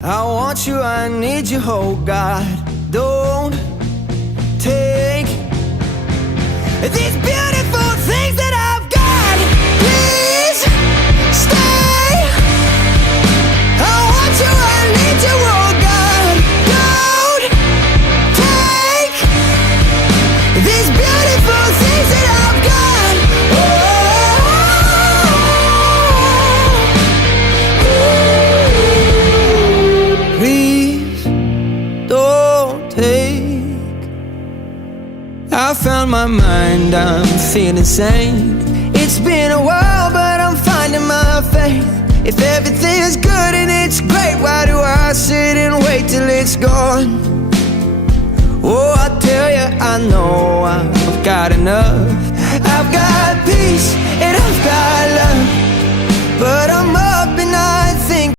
I want you, I need you, oh God. Don't take these beautiful things that I've got. Please stay. I want you, I need you, oh God. Don't take these beautiful things that I've got. Please don't take. I found my mind, I'm feeling sane. It's been a while, but I'm finding my faith. If everything is good and it's great, why do I sit and wait till it's gone? Oh, I tell you, I know I've got enough. I've got peace